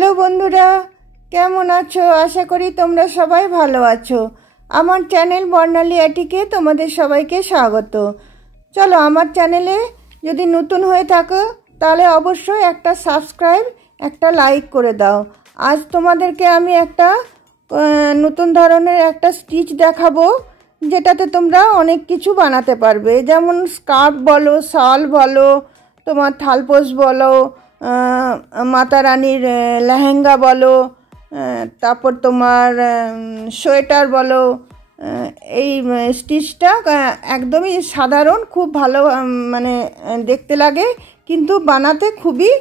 Hello বন্ধুরা, কেমন আছো? আশা করি তোমরা সবাই ভালো আছো। আমার চ্যানেল বর্ণালী আটিকে তোমাদের সবাইকে স্বাগত। চলো, আমার চ্যানেলে যদি নতুন হয়ে থাকো তাহলে অবশ্যই একটা সাবস্ক্রাইব, একটা লাইক করে দাও। আজ তোমাদেরকে আমি একটা নতুন ধরনের একটা স্টিচ দেখাবো, যেটাতে তোমরা অনেক কিছু বানাতে পারবে। যেমন স্কার্ফ বলো, শাল বলো, তোমার থালপোশ বলো, মাতা রানীর লেহেঙ্গা বলো, তারপর তোমার সোয়েটার বলো। এই স্টিচটা একদমই সাধারণ, খুব ভালো মানে দেখতে লাগে, কিন্তু বানাতে খুবই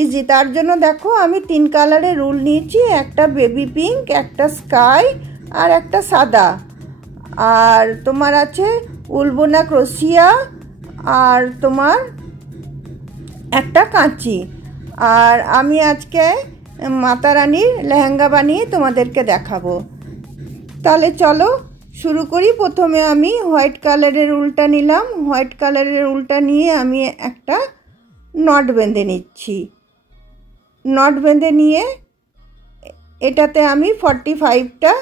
ইজি। তার জন্য দেখো, আমি 3 কালারের উল নিয়েছি, একটা বেবি পিঙ্ক, একটা স্কাই, আর একটা সাদা। আর তোমার আছে উলবোনা ক্রোশিয়া, আর তোমার একটা কাঁচি। আর আমি আজকে মাতা রানীর লেহেঙ্গা বানিয়ে তোমাদেরকে দেখাবো। তাহলে চলো শুরু করি। প্রথমে আমি হোয়াইট কালারের উলটা নিলাম। হোয়াইট কালারের উলটা নিয়ে আমি একটা নট বেঁধে নিচ্ছি। নট বেঁধে নিয়ে এটাতে আমি 45টা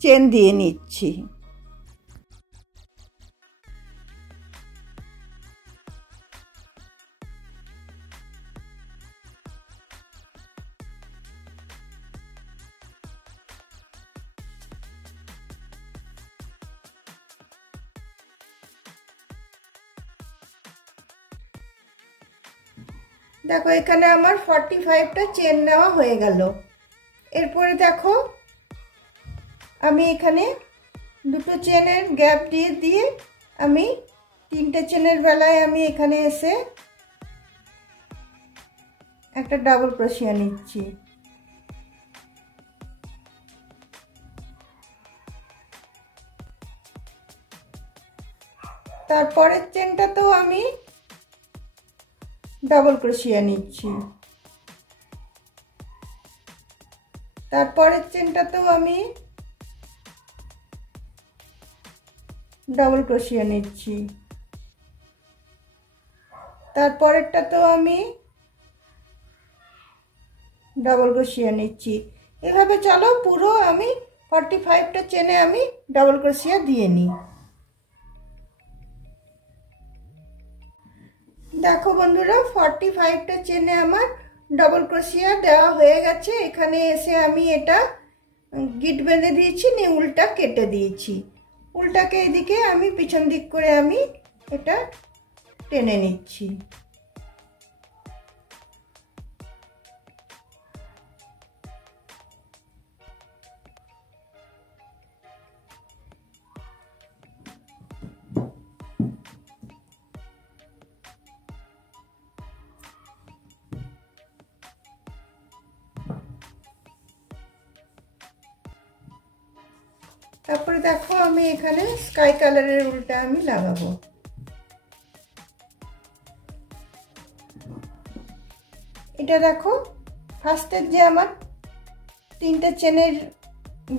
চেন দিয়ে নিচ্ছি। দেখো, এখানে আমার 45টা চেন নেওয়া হয়ে গেল। এরপরে দেখো, আমি এখানে দুটো চেনের গ্যাপ দিয়ে দিয়ে আমি 3টে চেনের বেলায় আমি এখানে এসে একটা ডাবল ক্রোশিয়া নিচ্ছি। তারপরের চেনটাতেও আমি ডাবল ক্রোশিয়া নিচ্ছি। তারপরের চেনটাতেও আমি ডাবল ক্রোশিয়া নিচ্ছি। তারপরেরটাতেও আমি ডাবল ক্রোশিয়া নিচ্ছি। এভাবে চলো, পুরো আমি 45টা চেনে আমি ডাবল ক্রোশিয়া দিয়ে নিই। দেখো বন্ধুরা, 45টা চেনে আমার ডাবল ক্রোশিয়া দেওয়া হয়ে গেছে। এখানে এসে আমি এটা গিট বেঁধে দিয়েছি, নিয়ে উলটা কেটে দিয়েছি। উলটাকে এদিকে আমি পিছন দিক করে আমি এটা টেনে নিচ্ছি। তারপরে দেখো, আমি এখানে স্কাই কালারের উলটা আমি লাগাবো। এটা দেখো, ফার্স্টের যে আমার 3টে চেনের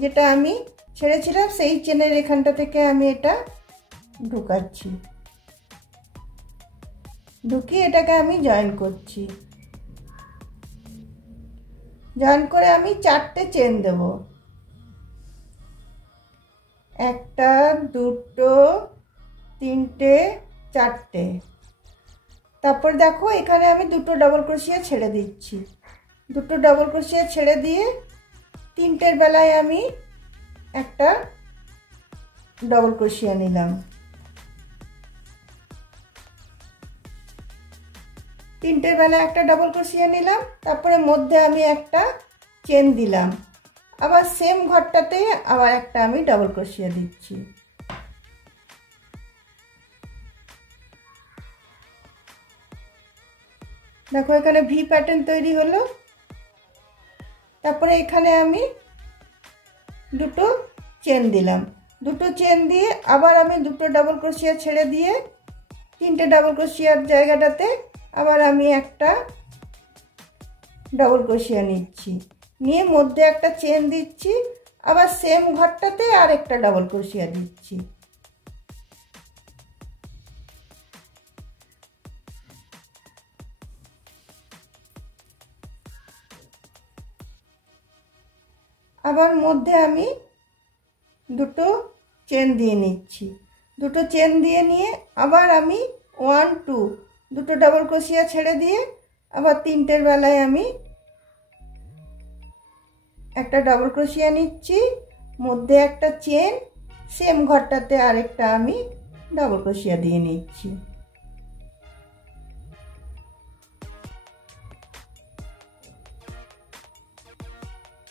যেটা আমি ছেড়েছিলাম, সেই চেনের এখানটা থেকে আমি এটা ঢুকাচ্ছি। ঢুকিয়ে এটাকে আমি জয়েন করছি। জয়েন করে আমি 4টে চেন দেব। 1টা, 2টো, 3টে, 4টে। তারপর দেখো, এখানে আমি 2টো ডাবল ক্রোশিয়া ছেড়ে দিচ্ছি। 2টো ডাবল ক্রোশিয়া ছেড়ে দিয়ে 3টের বেলায় আমি একটা ডাবল ক্রোশিয়া নিলাম। 3টের বেলায় একটা ডাবল ক্রোশিয়া নিলাম। তারপরে মধ্যে আমি একটা চেন দিলাম। আবার সেম ঘরটাতে আবার একটা আমি ডাবল ক্রোশিয়া দিচ্ছি। দেখো, এখানে ভি প্যাটার্ন তৈরি হলো। তারপরে এখানে আমি 2টো চেন দিলাম। 2টো চেন দিয়ে আবার আমি 2টো ডাবল ক্রোশিয়া ছেড়ে দিয়ে 3টে ডাবল ক্রোশিয়ার জায়গাটাতে আবার আমি একটা ডাবল ক্রোশিয়া নিচ্ছি। নিয়ে মধ্যে একটা চেন দিচ্ছি। আবার সেম ঘরটাতে আর একটা ডাবল ক্রোশিয়া দিচ্ছি। আবার মধ্যে আমি দুটো চেন দিয়ে নিচ্ছি। দুটো চেন দিয়ে নিয়ে আবার আমি 1 2 দুটো ডাবল ক্রোশিয়া ছেড়ে দিয়ে আবার তিনটের বেলায় আমি একটা ডাবল ক্রোশিয়া নিচ্ছি, মধ্যে একটা চেন, সেম ঘরটাতে আরেকটা আমি ডাবল ক্রোশিয়া দিয়ে নিচ্ছি।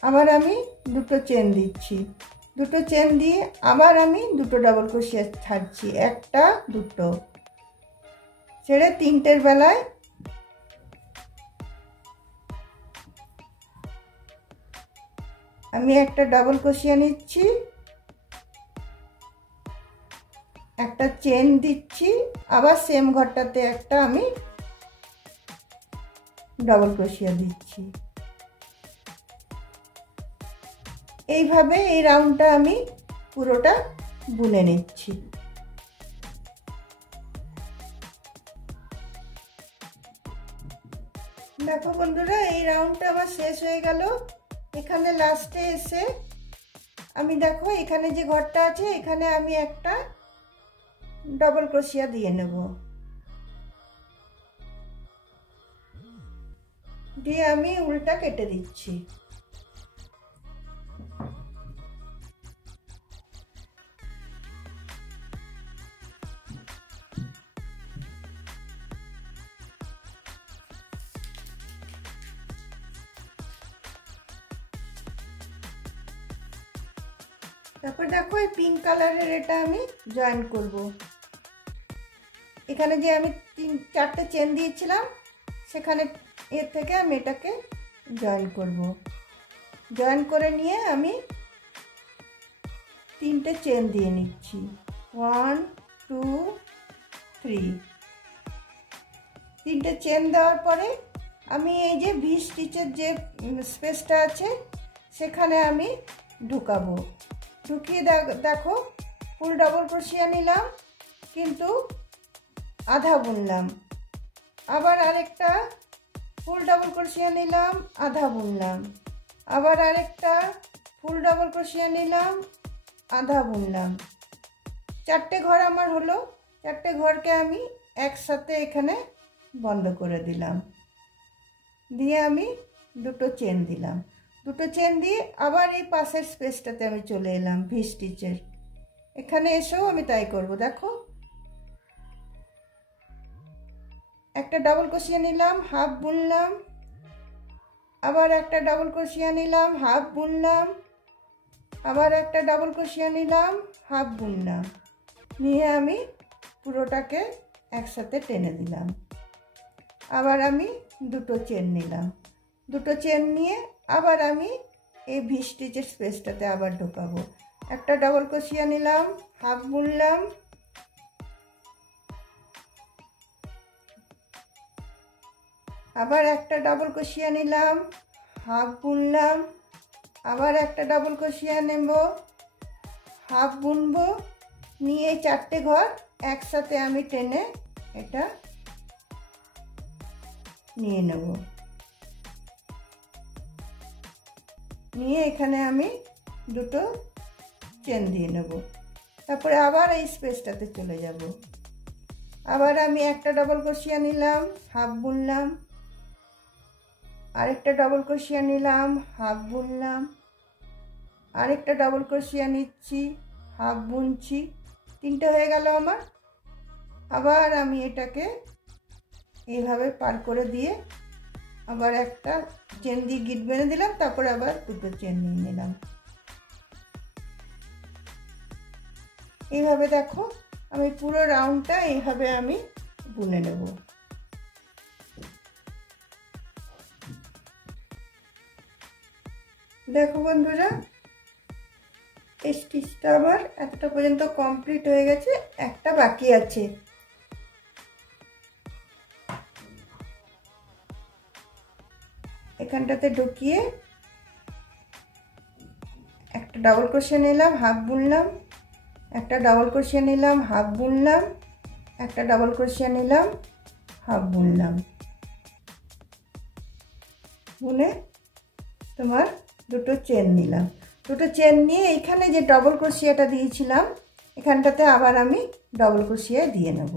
আবার আমি দুটো চেন দিচ্ছি, দুটো চেন দিয়ে আবার আমি দুটো ডাবল ক্রোশিয়া ছাড়ছি, একটা দুটো ছেড়ে তিনটের বেলায় আমি একটা ডাবল ক্রোশিয়া নিচ্ছি, একটা চেন দিচ্ছি, আবার সেম ঘরটাতে একটা আমি ডাবল ক্রোশিয়া দিচ্ছি। এইভাবে এই রাউন্ডটা আমি পুরোটা বুনে নিচ্ছি। দেখো বন্ধুরা, এই রাউন্ডটা আমার শেষ হয়ে গেল। এখানে লাস্টে এসে আমি দেখো এখানে যে ঘরটা আছে এখানে আমি একটা ডাবল ক্রোশিয়া দিয়ে নেব, দিয়ে আমি উল্টা কেটে দিচ্ছি। তারপর দেখো এই পিঙ্ক কালারের এটা আমি জয়েন করব। এখানে যে আমি 4টে চেন দিয়েছিলাম সেখানে এর থেকে আমি এটাকে জয়েন করব। জয়েন করে নিয়ে আমি 3টে চেন দিয়ে নিচ্ছি, 1 2 3। 3টে চেন দেওয়ার পরে আমি এই যে ভি স্টিচের যে স্পেসটা আছে সেখানে আমি ঢুকাবো। ঢুকিয়ে দেখো ফুল ডাবল ক্রোশিয়া নিলাম কিন্তু আধা বুনলাম, আবার আরেকটা ফুল ডাবল ক্রোশিয়া নিলাম, আধা বুনলাম, আবার আরেকটা ফুল ডাবল ক্রোশিয়া নিলাম, আধা বুনলাম। 4টে ঘর আমার হলো। 4টে ঘরকে আমি একসাথে এখানে বন্ধ করে দিলাম, দিয়ে আমি দুটো চেন দিলাম। দুটো চেন দিয়ে আবার এই পাশের স্পেসটাতে আমি চলে এলাম ভি স্টিচের। এখানে এসেও আমি তাই করব। দেখো একটা ডাবল ক্রোশিয়া নিলাম, হাফ বুনলাম, আবার একটা ডাবল ক্রোশিয়া নিলাম, হাফ বুনলাম, আবার একটা ডাবল ক্রোশিয়া নিলাম, হাফ বুনলাম, নিয়ে আমি পুরোটাকে একসাথে টেনে দিলাম। আবার আমি দুটো চেন নিলাম, দুটো চেন নিয়ে আবার আমি এই ভি স্টিচের স্পেসটাতে আবার ঢোকাবো। একটা ডাবল ক্রোশিয়া নিলাম, হাফ বুনলাম, আবার একটা ডাবল ক্রোশিয়া নিলাম, হাফ বুনলাম, আবার একটা ডাবল ক্রোশিয়া নেব, হাফ বুনবো, নিয়ে 4টে ঘর একসাথে আমি টেনে এটা নিয়ে নেব। নিয়ে এখানে আমি দুটো চেন দিয়ে নেব। তারপরে আবার এই স্পেসটাতে চলে যাব। আবার আমি একটা ডাবল ক্রোশিয়া নিলাম, হাফ বুনলাম, আরেকটা ডাবল ক্রোশিয়া নিলাম, হাফ বুনলাম, আরেকটা ডাবল ক্রোশিয়া নিচ্ছি, হাফ বুনছি। 3টে হয়ে গেল আমার। আবার আমি এটাকে এইভাবে পার করে দিয়ে আবার একটা চেন দিয়ে গিট বেঁধে দিলাম, তারপরে আবার দুটো চেন নিয়ে নিলাম। এইভাবে দেখো আমি পুরো রাউন্ডটা এইভাবে আমি বুনে নেব। দেখো বন্ধুরা, এই স্টিচটা আমার এতটা পর্যন্ত কমপ্লিট হয়ে গেছে, একটা বাকি আছে। এখানটাতে ঢুকিয়ে একটা ডাবল ক্রোশিয়া নিলাম, হাফ বুনলাম, একটা ডাবল ক্রোশিয়া নিলাম, হাফ বুনলাম, একটা ডাবল ক্রোশিয়া নিলাম, হাফ বুনলাম, বুনে তোমার দুটো চেন নিলাম। দুটো চেন নিয়ে এইখানে যে ডবল ক্রোশিয়াটা দিয়েছিলাম এখানটাতে আবার আমি ডবল ক্রোশিয়া দিয়ে নেব।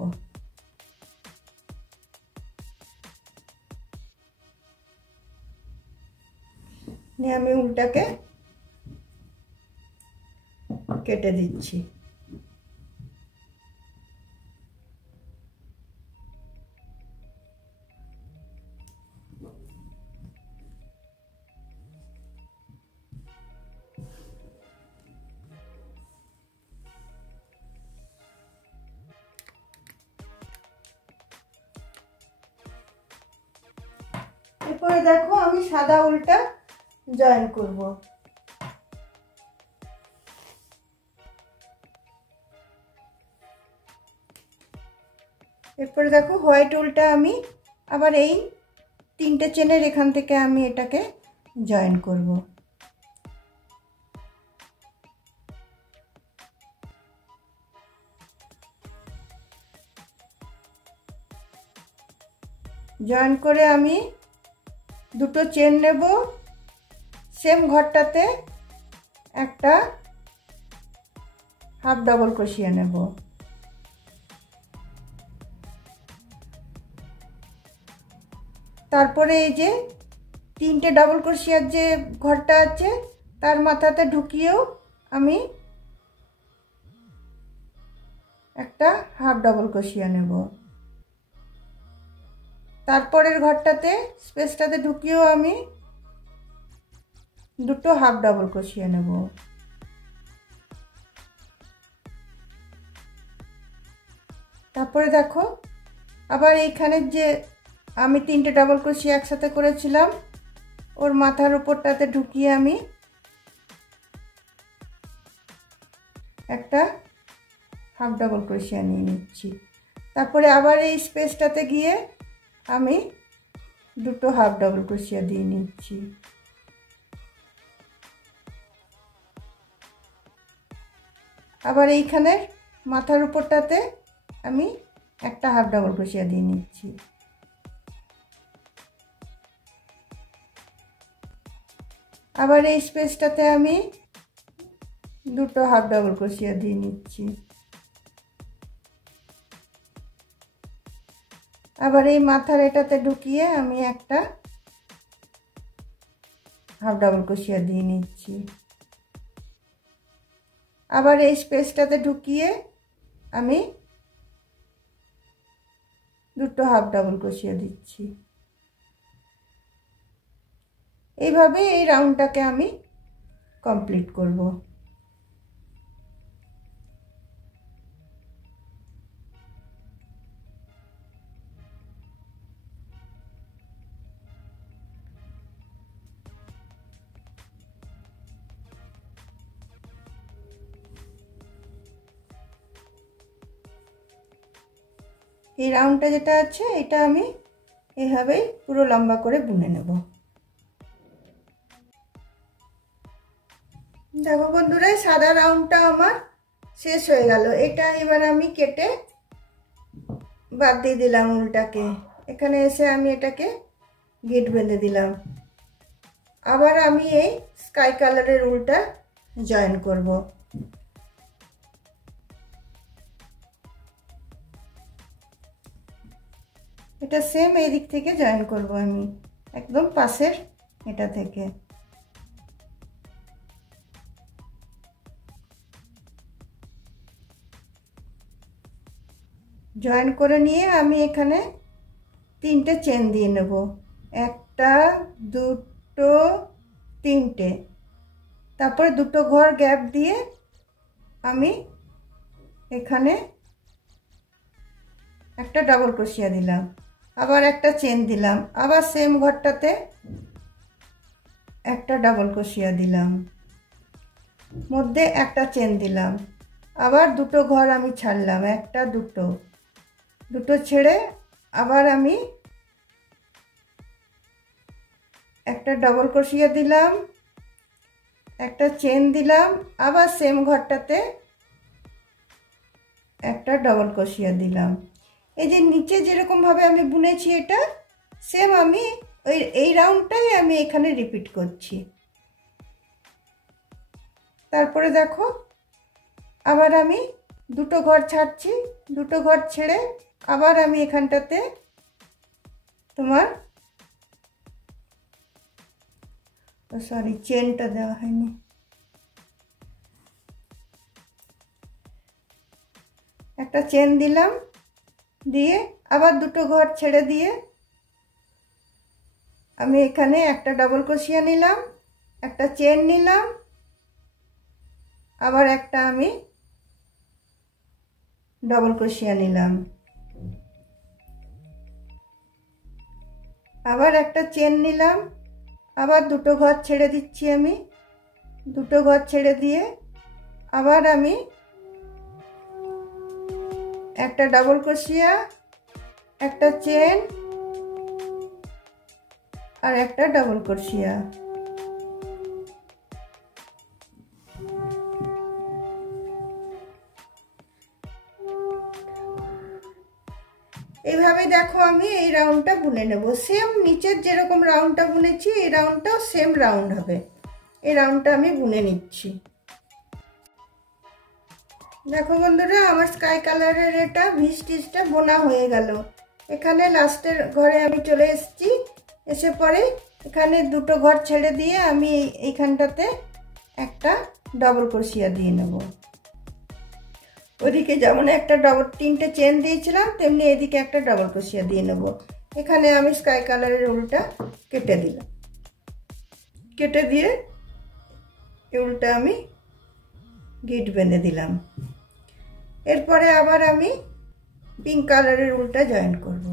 নিয়ে আমি উল্টাকে কেটে দিচ্ছি। এরপরে দেখো আমি সাদা উল্টা জয়েন করব। এরপরে দেখো হোয়াইট উল্টা আমি আবার এই তিনটে চেনের এখান থেকে আমি এটাকে জয়েন করব। জয়েন করে আমি দুটো চেন নেব, সেম ঘরটাতে একটা হাফ ডাবল ক্রোশিয়া নেব। তারপরে এই যে তিনটে ডাবল ক্রোশিয়ার যে ঘরটা আছে তার মাথাতে ঢুকিয়েও আমি একটা হাফ ডাবল ক্রোশিয়া নেব। তারপরের ঘরটাতে স্পেসটাতে ঢুকিয়েও আমি দুটো হাফ ডাবল ক্রোশিয়া নেব। তারপরে দেখো আবার এইখানে যে আমি তিনটে ডাবল ক্রোশিয়া একসাথে করেছিলাম ওর মাথার উপরটাতে ঢুকিয়ে আমি একটা হাফ ডাবল ক্রোশিয়া নিয়ে নিচ্ছি। তারপরে আবার এই স্পেসটাতে গিয়ে আমি দুটো হাফ ডাবল ক্রোশিয়া দিয়ে নিচ্ছি। আবার এইখানে মাথার উপরটাতে আমি একটা হাফ ডাবল ক্রোশিয়া দিয়ে নিচ্ছি। আবার এই স্পেসটাতে আমি দুটো হাফ ডাবল ক্রোশিয়া দিয়ে নিচ্ছি। আবার এই মাথার এটাতে ঢুকিয়ে আমি একটা হাফ ডাবল ক্রোশিয়া দিয়ে নিচ্ছি। আবার এই স্পেসটাতে ঢুকিয়ে আমি দুটো হাফ ডাবল ক্রোশিয়া দিচ্ছি। এইভাবে এই রাউন্ডটাকে আমি কমপ্লিট করব। এই রাউন্ডটা যেটা আছে এটা আমি এইভাবেই পুরো লম্বা করে বুনে নেব। দেখো বন্ধুরা সাদা রাউন্ডটা আমার শেষ হয়ে গেল। এটা এবার আমি কেটে বাদ দিয়ে দিলাম উল্টাকে। এখানে এসে আমি এটাকে গিট বেঁধে দিলাম। আবার আমি এই স্কাই কালারের উল্টা জয়েন করব। এটা সেম এই দিক থেকে জয়েন করব আমি একদম পাশের এটা থেকে। জয়েন করে নিয়ে আমি এখানে তিনটে চেন দিয়ে নেব, একটা দুটো তিনটে। তারপরে দুটো ঘর গ্যাপ দিয়ে আমি এখানে একটা ডাবল ক্রোশিয়া দিলাম, আবার একটা চেন দিলাম, আবার সেম ঘরটাতে একটা ডাবল ক্রোশিয়া দিলাম, মধ্যে একটা চেন দিলাম, আবার দুটো ঘর আমি ছাড়লাম, একটা দুটো দুটো ছেড়ে আবার আমি একটা ডাবল ক্রোশিয়া দিলাম, একটা চেন দিলাম, আবার সেম ঘরটাতে একটা ডাবল ক্রোশিয়া দিলাম। এই যে নিচে যেরকম ভাবে আমি বুনেছি এটা সেম আমি এই রাউন্ডটাই আমি এখানে রিপিট করছি। তারপরে দেখো আবার আমি দুটো ঘর ছাড়ছি, দুটো ঘর ছেড়ে আবার আমি এখানটাতে তোমার সরি চেনটা দেওয়া হয়নি, একটা চেন দিলাম, দিয়ে আবার দুটো ঘর ছেড়ে দিয়ে আমি এখানে একটা ডাবল ক্রোশিয়া নিলাম, একটা চেন নিলাম, আবার একটা আমি ডাবল ক্রোশিয়া নিলাম, আবার একটা চেন নিলাম, আবার দুটো ঘর ছেড়ে দিচ্ছি আমি, দুটো ঘর ছেড়ে দিয়ে আবার আমি একটা ডাবল ক্রোশিয়া, একটা চেন আর একটা ডাবল ক্রোশিয়া, এইভাবে দেখো আমি এই রাউন্ডটা বুনে নেব। সেম নিচের যেরকম রাউন্ডটা বুনেছি এই রাউন্ডটাও সেম রাউন্ড হবে। এই রাউন্ডটা আমি বুনে নিচ্ছি। দেখো বন্ধুরা আমার স্কাই কালারের এটা ভি স্টিচটা বোনা হয়ে গেল। এখানে লাস্টের ঘরে আমি চলে এসেছি, এসে পরে এখানে দুটো ঘর ছেড়ে দিয়ে আমি এইখানটাতে একটা ডাবল ক্রোশিয়া দিয়ে নেব। ওদিকে যেমন একটা তিনটে চেন দিয়েছিলাম তেমনি এদিকে একটা ডাবল ক্রোশিয়া দিয়ে নেব। এখানে আমি স্কাই কালারের উলটা কেটে দিলাম, কেটে দিয়ে উলটা আমি গিট বেঁধে দিলাম। এরপরে আবার আমি পিঙ্ক কালারের উলটা জয়েন করব।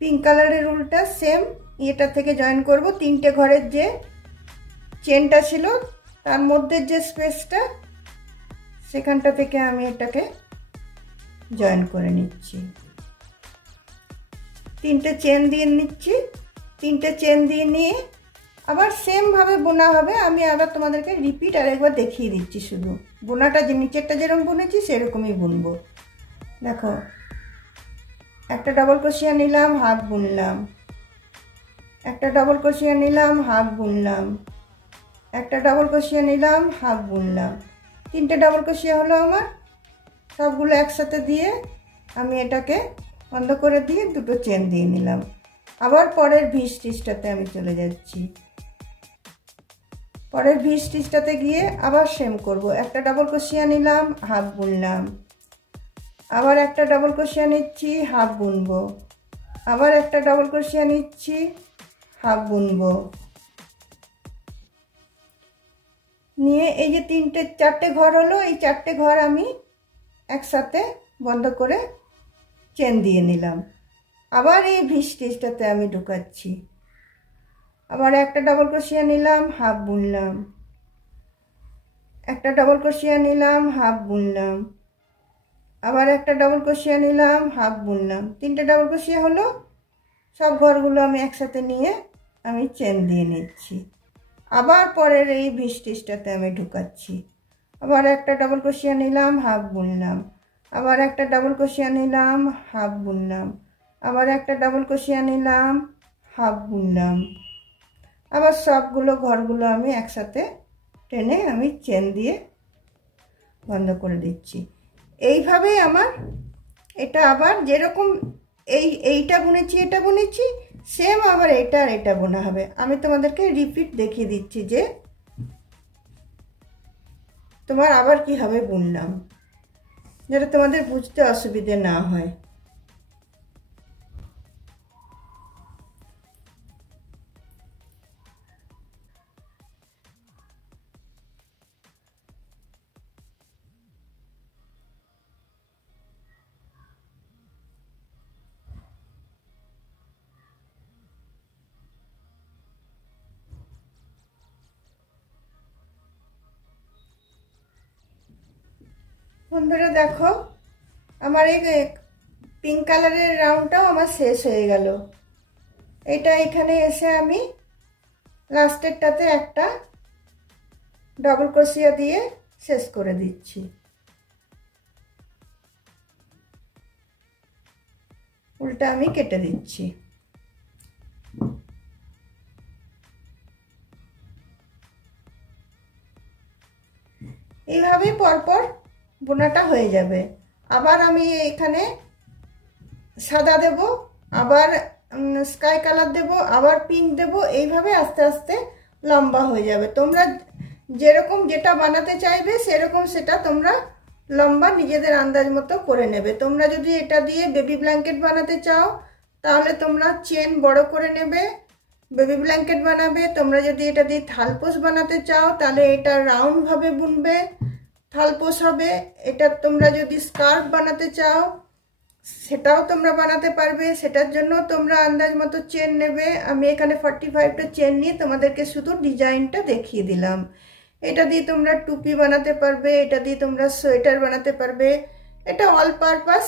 পিঙ্ক কালারের উলটা সেম এটা থেকে জয়েন করব। তিনটে ঘরের যে চেনটা ছিল তার মধ্যে যে স্পেসটা সেখানটা থেকে আমি এটাকে জয়েন করে নিচ্ছি। তিনটে চেন দিয়ে নিচ্ছি, তিনটে চেন দিয়ে নিয়ে আবার সেম ভাবে বোনা হবে। আমি আবার তোমাদেরকে রিপিট আরেকবার দেখিয়ে দিচ্ছি, শুধু বোনাটা যে নিচেরটা যেরকম বুনেছি সেরকমই বুনবো। দেখো একটা ডাবল ক্রোশিয়া নিলাম, হাফ বুনলাম, একটা ডাবল ক্রোশিয়া নিলাম, হাফ বুনলাম, একটা ডাবল ক্রোশিয়া নিলাম, হাফ বুনলাম, তিনটে ডাবল ক্রোশিয়া হলো আমার। সবগুলো একসাথে দিয়ে আমি এটাকে বন্ধ করে দিয়ে দুটো চেন দিয়ে নিলাম। আবার পরের ভি স্টিচটাতে আমি চলে যাচ্ছি। পরের ভি স্টিচটাতে গিয়ে আবার সেম করব। একটা ডাবল ক্রোশিয়া নিলাম, হাফ বুনলাম, আবার একটা ডাবল ক্রোশিয়া নিচ্ছি, হাফ বুনবো, আবার একটা ডাবল ক্রোশিয়া নিচ্ছি, হাফ বুনবো, নিয়ে এই যে চারটে ঘর হলো, এই চারটে ঘর আমি একসাথে বন্ধ করে চেন দিয়ে নিলাম। আবার এই ভি স্টিচটাতে আমি ঢুকাচ্ছি। আবার একটা ডাবল ক্রোশিয়া নিলাম, হাফ বুনলাম, একটা ডাবল ক্রোশিয়া নিলাম, হাফ বুনলাম, আবার একটা ডাবল ক্রোশিয়া নিলাম, হাফ বুনলাম, তিনটে ডাবল ক্রোশিয়া হলো। সব ঘরগুলো আমি একসাথে নিয়ে আমি চেন দিয়ে নিচ্ছি। আবার পরের এই ভি স্টিচটাতে আমি ঢুকাচ্ছি। আবার একটা ডাবল ক্রোশিয়া নিলাম, হাফ বুনলাম, আবার একটা ডাবল ক্রোশিয়া নিলাম, হাফ বুনলাম, আবার একটা ডাবল ক্রোশিয়া নিলাম, হাফ বুনলাম, আবার সবগুলো ঘরগুলো আমি একসাথে টেনে আমি চেন দিয়ে বন্ধ করে দিচ্ছি। এইভাবেই আমার এটা আবার যেরকম এইটা বুনেছি এটা বুনেছি সেম আবার এটা আর এটা বোনা হবে। আমি তোমাদেরকে রিপিট দেখিয়ে দিচ্ছি যে তোমার আবার কিভাবে বুনলাম, যেটা তোমাদের বুঝতে অসুবিধে না হয়। বন্ধুরা দেখো আমার এই পিঙ্ক কালারের রাউন্ডটাও আমার শেষ হয়ে গেল। এটা এখানে এসে আমি লাস্টেরটাতে একটা ডাবল ক্রোশিয়া দিয়ে শেষ করে দিচ্ছি। উল্টা আমি কেটে দিচ্ছি। এইভাবেই পরপর বোনাটা হয়ে যাবে। আবার আমি এখানে সাদা দেব, আবার স্কাই কালার দেব, আবার পিঙ্ক দেব, এইভাবে আস্তে আস্তে লম্বা হয়ে যাবে। তোমরা যেরকম যেটা বানাতে চাইবে সেরকম সেটা তোমরা লম্বা নিজেদের আন্দাজ মতো করে নেবে। তোমরা যদি এটা দিয়ে বেবি ব্ল্যাঙ্কেট বানাতে চাও তাহলে তোমরা চেন বড় করে নেবে, বেবি ব্ল্যাঙ্কেট বানাবে। তোমরা যদি এটা দিয়ে থালপোষ বানাতে চাও তাহলে এটা রাউন্ড ভাবে বুনবে, থালপোষ হবে। এটা তোমরা যদি স্কার্ফ বানাতে চাও সেটাও তোমরা বানাতে পারবে, সেটার জন্য তোমরা আন্দাজ মতো চেন নেবে। আমি এখানে 45টা চেন নিয়ে তোমাদেরকে শুধু ডিজাইনটা দেখিয়ে দিলাম। এটা দিয়ে তোমরা টুপি বানাতে পারবে, এটা দিয়ে তোমরা সোয়েটার বানাতে পারবে। এটা অল পারপাস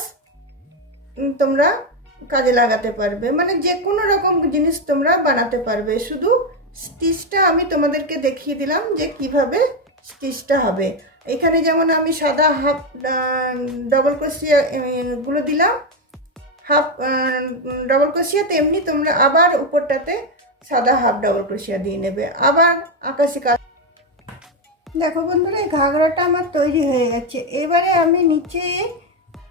তোমরা কাজে লাগাতে পারবে, মানে যে কোনো রকম জিনিস তোমরা বানাতে পারবে। শুধু স্টিচটা আমি তোমাদেরকে দেখিয়ে দিলাম যে কিভাবে স্টিচটা হবে। এখানে যেমন আমি সাদা হাফ ডবল ক্রোশিয়া গুলো দিলাম, হাফ ডবল ক্রোশিয়া, তেমনি তোমরা আবার উপরটাতে সাদা হাফ ডবল ক্রোশিয়া দিয়ে নেবে, আবার আকাশি কালার। দেখো বন্ধুরা, এই ঘাগরাটা আমার তৈরি হয়ে গেছে। এবারে আমি নিচে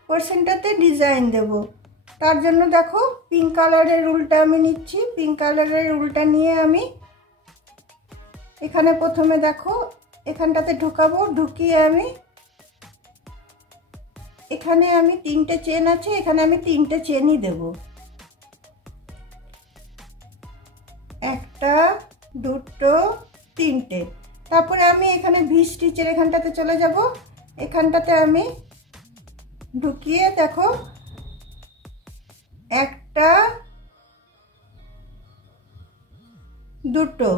পোরশনটাতে ডিজাইন দেব। তার জন্য দেখো পিঙ্ক কালারের উলটা আমি নিচ্ছি। পিঙ্ক কালারের উলটা নিয়ে আমি এখানে প্রথমে দেখো এখানটাতে ঢুকাবো। ঢুকিয়ে আমি এখানে আমি 3টে চেন আছে, এখানে আমি 3টে চেনই দেব। 1টা 2টো 3টে। তারপরে আমি এখানে ভি স্টিচের এখানটাতে চলে যাব। এখানটাতে আমি ঢুকিয়ে দেখো 1টা 2টো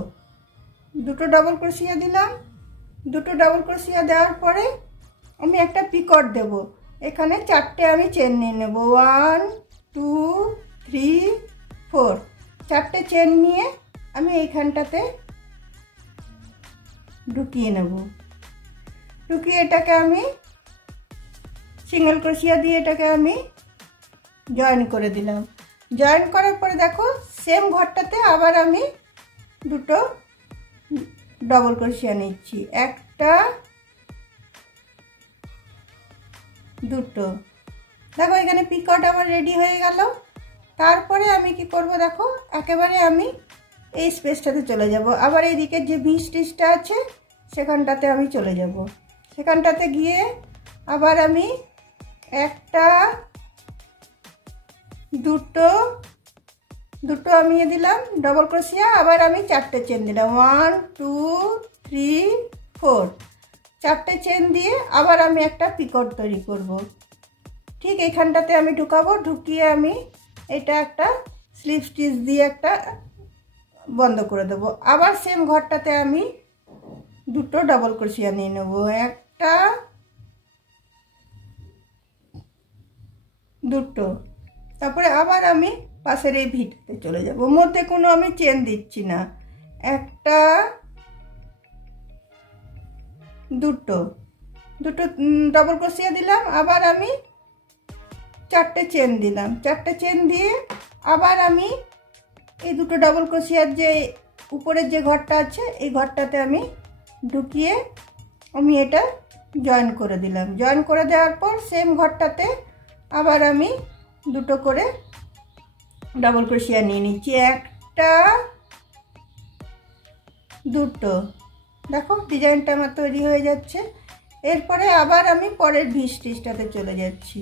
ডবল ক্রোশিয়া দিলাম। 2টো ডবল ক্রোশিয়া দেওয়ার পরে আমি একটা পিকট দেব। এখানে 4টে আমি চেন নিয়ে নেব, 1 2 3 4। 4টে চেন নিয়ে আমি এইখানটাতে ঢুকিয়ে নেব। ঢুকিয়ে এটাকে আমি সিঙ্গেল ক্রোশিয়া দিয়ে এটাকে আমি জয়েন করে দিলাম। জয়েন করার পরে দেখো সেম ঘরটাতে আবার আমি 2টো ডবল ক্রোশিয়া নিচ্ছি, 1টা 2টো। দেখো এখানে পিকট আমার রেডি হয়ে গেল। তারপরে আমি কি করব দেখো, একেবারে আমি এই স্পেসটাতে চলে যাব। আবার এইদিকে যে ভি স্টিচটা আছে সেখানটাতে আমি চলে যাব। সেখানটাতে গিয়ে আবার আমি 1টা 2টো আমি দিলাম ডবল ক্রোশিয়া। আবার আমি 4টে চেন দিলাম, 1 2 3 4। 4টে চেন দিয়ে আবার আমি একটা পিকট তৈরি করব। ঠিক এইখানটাতে আমি ঢুকাবো। ঢুকিয়ে আমি এটা একটা স্লিপ স্টিচ দিয়ে একটা বন্ধ করে দেবো। আবার সেম ঘরটাতে আমি 2টো ডবল ক্রোশিয়া নিয়ে নেব, 1টা 2টো। তারপরে আবার আমি পাশের এই ভিটাতে চলে যাব। মধ্যে কোনো আমি চেন দিচ্ছি না। 1টা 2টো ডবল ক্রোশিয়া দিলাম। আবার আমি 4টে চেন দিলাম। 4টে চেন দিয়ে আবার আমি এই 2টো ডবল ক্রোশিয়ার যে উপরের যে ঘরটা আছে এই ঘরটাতে আমি ঢুকিয়ে আমি এটা জয়েন করে দিলাম। জয়েন করে দেওয়ার পর সেম ঘরটাতে আবার আমি 2টো করে ডবল ক্রোশিয়া নিয়ে নিচ্ছি, 1টা 2টো। দেখো ডিজাইনটা আমার তৈরি হয়ে যাচ্ছে। এরপরে আবার আমি পরের ভি স্টিচটাতে চলে যাচ্ছি।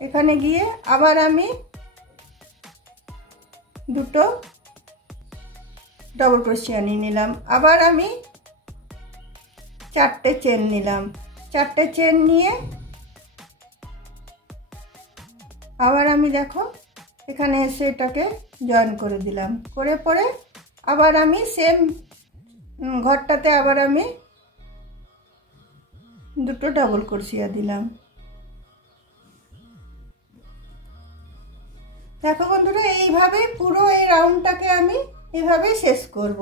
এখানে গিয়ে আবার আমি 2টো ডবল ক্রোশিয়া নিয়ে নিলাম। আবার আমি 4টে চেন নিলাম। 4টে চেন নিয়ে আবার আমি দেখো এখানে এসে এটাকে জয়েন করে দিলাম। করে পরে আবার আমি সেম ঘরটাতে আবার আমি 2টো ডবল ক্রোশিয়া দিলাম। দেখো বন্ধুরা, এইভাবে পুরো এই রাউন্ডটাকে আমি এভাবেই শেষ করব।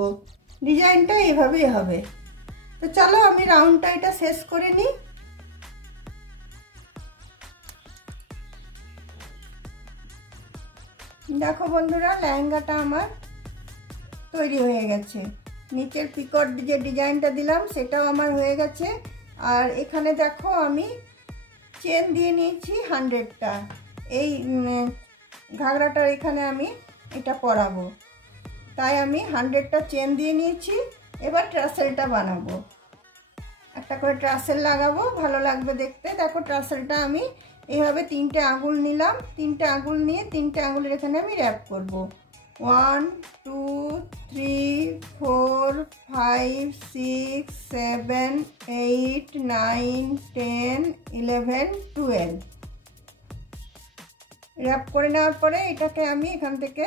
ডিজাইনটা এইভাবেই হবে। তো চলো আমি রাউন্ডটা এটা শেষ করে নিই। দেখো বন্ধুরা, লেহেঙ্গাটা আমার তৈরি হয়ে গেছে। নিচের পিকট যে ডিজাইনটা দিলাম সেটাও আমার হয়ে গেছে। আর এখানে দেখো আমি চেন দিয়ে নিয়েছি 100টা। এই ঘাগরাটার এখানে আমি এটা পরাবো, তাই আমি 100টা চেন দিয়ে নিয়েছি। এবার ট্রাসেলটা বানাবো, একটা করে ট্রাসেল লাগাবো, ভালো লাগবে দেখতে। দেখো ট্রাসেলটা আমি এইভাবে 3টে আঙুল নিলাম, 3টে আঙুল নিয়ে 3টে আঙুলের এখানে আমি র্যাপ করব। 1 2 3 4 5 6 7 8 9 10 11 12 র্যাপ করে নেওয়ার পরে এটাকে আমি এখান থেকে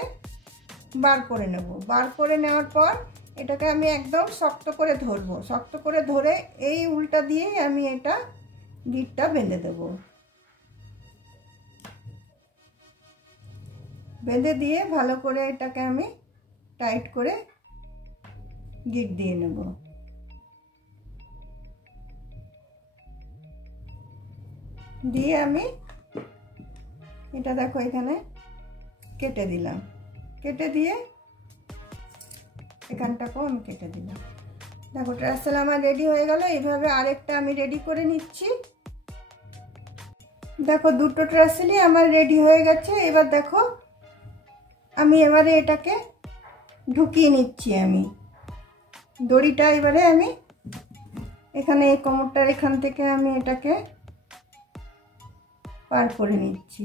বার করে নেব। বার করে নেওয়ার পর এটাকে আমি একদম শক্ত করে ধরবো, শক্ত করে ধরে এই উল্টা দিয়েই আমি এটা গিঁটটা বেঁধে দেব। বেঁধে দিয়ে ভালো করে এটাকে আমি টাইট করে গিঁট দিয়ে নেব। দিয়ে আমি এটা দেখো এখানে কেটে দিলাম, কেটে দিয়ে এখানটাকেও আমি কেটে দিলাম। দেখো ট্রাসেল আমার রেডি হয়ে গেল। এইভাবে আরেকটা আমি রেডি করে নিচ্ছি। দেখো দুটো ট্রাসেলই আমার রেডি হয়ে গেছে। এবার দেখো আমি এবারে এটাকে ঢুকিয়ে নিচ্ছি। আমি দড়িটা এবারে আমি এখানে এই কোমরটার এখান থেকে আমি এটাকে পার করে নিচ্ছি।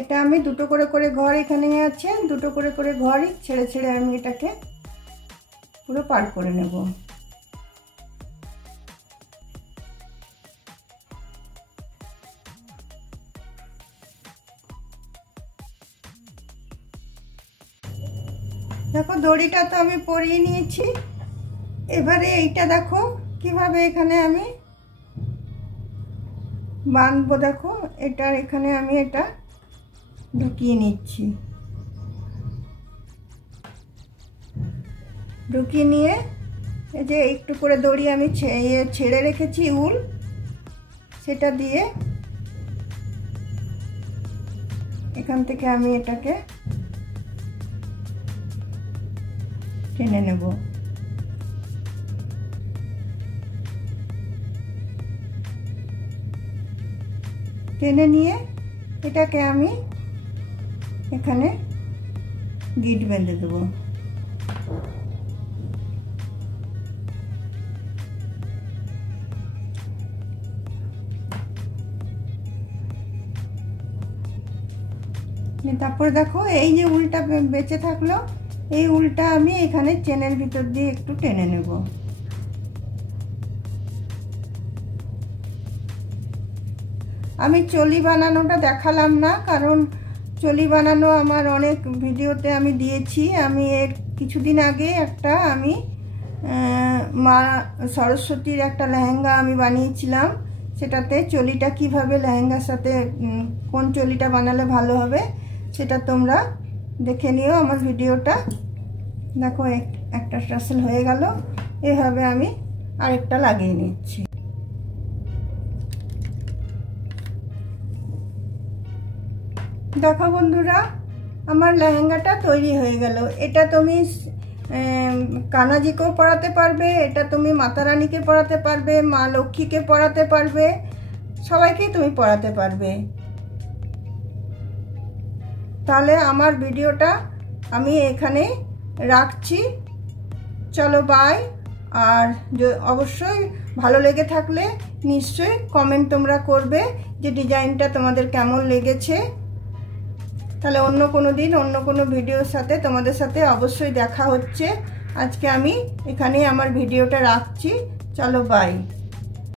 এটা আমি দুটো করে ঘর এখানে আছে, দুটো করে ঘরই ছেড়ে ছেড়ে আমি এটাকে পুরো পার করে নেব। দেখো দড়িটা তো আমি পরিয়ে নিয়েছি। এবারে এইটা দেখো কিভাবে এখানে আমি বাঁধবো। দেখো এটার এখানে আমি এটা ঢুকিয়ে নিচ্ছি। ঢুকিয়ে নিয়ে এই যে একটু করে দড়ি আমি ছেড়ে রেখেছি উল, সেটা দিয়ে এখান থেকে আমি এটাকে টেনে নেব। টেনে নিয়ে এটাকে আমি এখানে গিট বেঁধে দেবো। তারপরে দেখো এই যে উলটা বেঁচে থাকলো, এই উলটা আমি এখানে চেনের ভিতর দিয়ে একটু টেনে নেব। আমি চলি বানানোটা দেখালাম না, কারণ চলি বানানো আমার অনেক ভিডিওতে আমি দিয়েছি। আমি এর কিছুদিন আগে একটা আমি মা সরস্বতীর একটা লেহেঙ্গা আমি বানিয়েছিলাম। সেটাতে চলিটা কিভাবে লেহেঙ্গার সাথে কোন চলিটা বানালে ভালো হবে সেটা তোমরা দেখে নিও আমার ভিডিওটা। দেখো একটা ট্রাসেল হয়ে গেল। এভাবে আমি আরেকটা লাগিয়ে নিচ্ছি। দেখো বন্ধুরা আমার লেহেঙ্গাটা তৈরি হয়ে গেল। এটা তুমি কানাজিকেও পরাতে পারবে, এটা তুমি মাতা রানীকে পরাতে পারবে, মা লক্ষ্মীকে পরাতে পারবে, সবাইকেই তুমি পরাতে পারবে। তাহলে আমার ভিডিওটা আমি এখানে রাখছি। চলো বাই। আর অবশ্যই ভালো লেগে থাকলে নিশ্চয়ই কমেন্ট তোমরা করবে যে ডিজাইনটা তোমাদের কেমন লেগেছে। তাহলে অন্য কোনো দিন অন্য কোনো ভিডিওর সাথে তোমাদের সাথে অবশ্যই দেখা হচ্ছে। আজকে আমি এখানেই আমার ভিডিওটা রাখছি। চলো বাই।